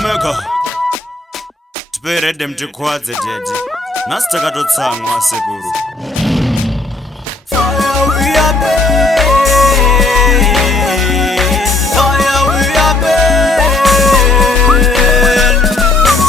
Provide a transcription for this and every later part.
Omega Tiperede mtikwadze tete Nasi takatotsangwa sekuru Fire we are made. Fire we are made.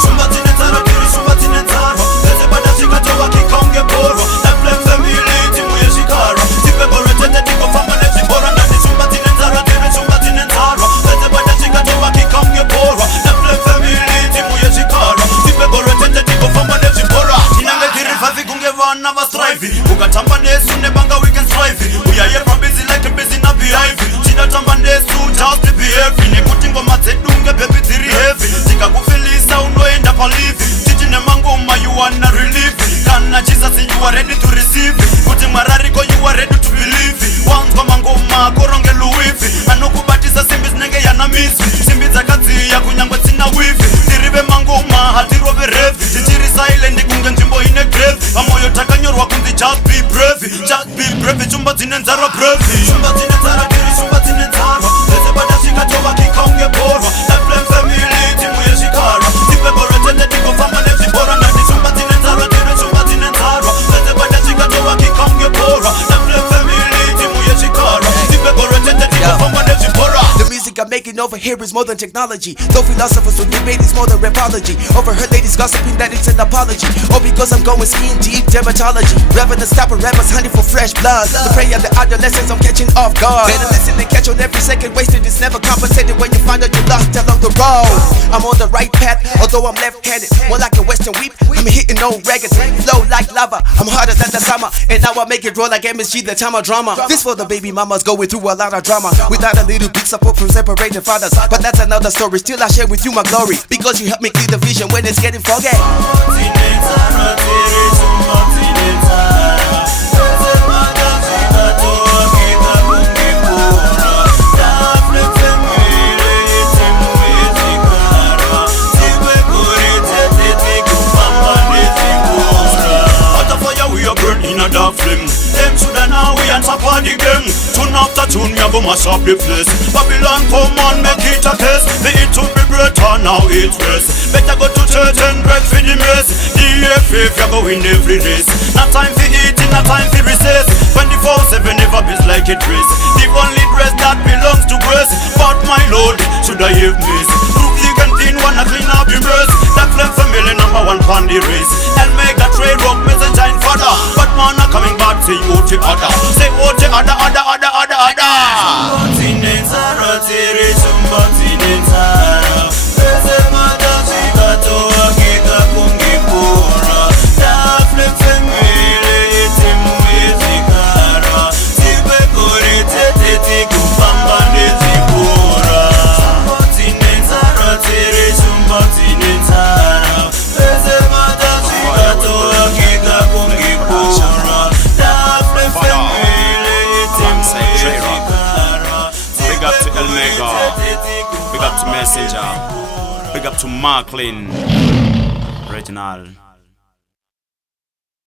Shumba tinetara tiri shumba tinetara Leze bada chikatowa kikonge boro Na flame family timu ya shikara Tipe bora tete tiko fama nefsi bora Nani shumba tinetara tiri shumba tinetara Leze bada chikatowa kikonge boro Na flame family timu ya shikara Tipe bora tete tiko fama nefsi bora Tinange tiri fafi kunge vana va strive Ukatamba nesu nebanga we can strive We are here from busy like a busy na behive China tamba nesu just to behave Nekuti ngoma zedunge baby tiri heavy Tika kufilisa unoenda palivi Chichi ne mangoma you wanna relieve Kana Jesus you are ready to receive Kuti marariko you are ready to believe Once kwa mangoma koronge luwifi Anokubatiza simbi zinenge yana misi Simbi zakati ya kunyangwe tina wifi Tiribe mangoma hatirobe revi Chichiri silent kunge njimbo ine grave Amoyo takanyorwa kundi just be brave Just be brave chumba zinenzara brave Chumba zinenzara diri chumba zinenzara Leze bada shikatowa kikonge borwa Na flame family timu ya shikara Tipe bora tete tiko fama nefsi bora Nani chumba zinenzara diri chumba zinenzara Leze bada shikatowa kikonge borwa Na flame family timu ya shikara Tipe bora tete tiko fama nefsi bora The music I'm making over here is more than technology. Though philosophers will debate, it's more than rapology. Overheard ladies gossiping that it's an apology. Or because I'm going skin deep dermatology. Rapping the stopper rappers hunting for fresh blood. The prey of the adolescents I'm catching off guard. Better listen and catch on every second. Wasted is never compensated when you find out you lost along the road. I'm on the right path, although I'm left-handed. More like a western weep, I'm hitting no records. Flow like lava, I'm harder than the summer. And now I make it roll like MSG, the time of drama. This for the baby mamas going through a lot of drama. Without a little bit support from separated fathers. But that's another story, still I share with you my glory. Because you help me clear the vision when it's getting foggy. Them shoulda now we on top of the game. Tune after tune, me a go mash up the place. Babylon come on, make it a case. The it to be better, now it's rest. Better go to church and break for the mess. The FF, you go win every race. Not time for eating, not time for recess. 24/7 never be like it race. The only dress that belongs to grace. But my Lord, should I have missed? Prove the canteen, wanna clean up the mess. That flame family #1 on the race. And make a trade rock, messenger and father. But man are coming back, say Ote Ada. Say Ote Ada. Tinenzara tiri chumba tinenzara. Pese mata chikatowa kika kungipura. Da flame family timu yezikara. Tipe kore tete tiku pamba nezipura. Tinenzara tiri chumba tinenzara. Pese mata chikatowa kika kungipura. Da flame family timu yezikara. Big up to Omega, big up to Messenger, big up to Marklin Original.